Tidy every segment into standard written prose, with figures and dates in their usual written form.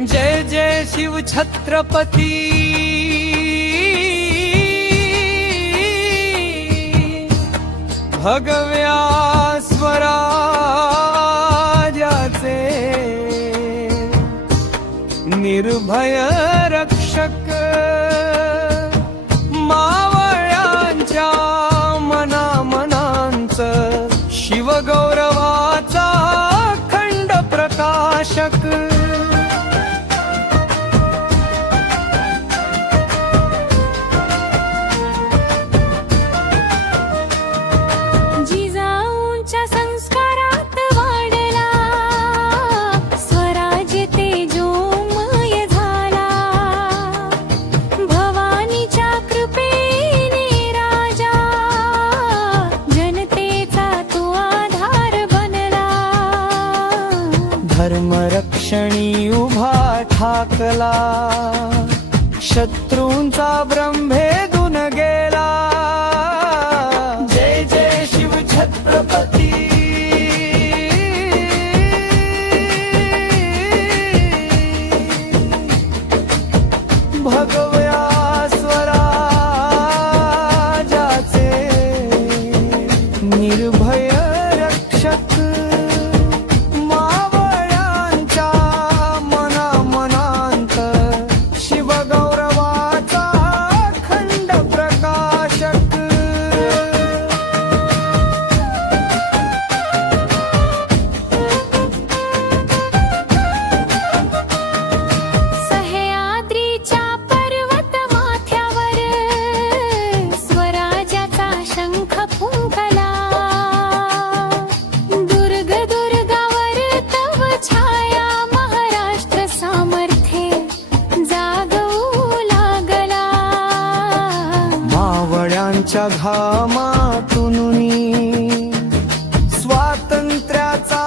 जय जय शिव छत्रपती भगव्या स्वराज्याचे निर्भय रक्षक मावळ्यांच्या मनामनांचं शिवगौरवाचा खंड प्रकाशक धर्मरक्षणी उभा ठाकला शत्रूंचा ब्रह्मेदून गेला जय जय शिव छत्रपती भगव्या स्वराज्याचे निर्भय रक्षक मावळ्यांच्या घामातून स्वातंत्र्याचा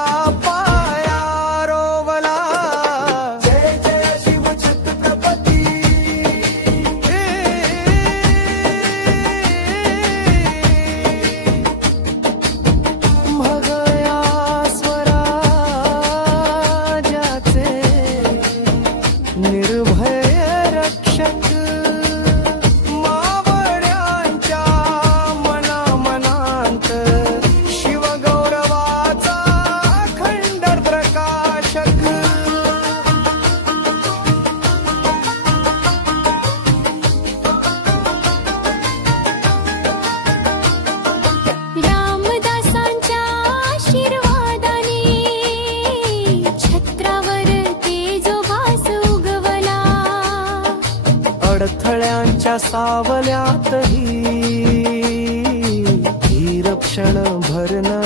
पाया रोवला जय जय शिव छत्रपती भगव्या स्वराज्याचे निर्भय रक्षक अडथळ्यांच्या सावल्यातही धीर क्षण भर न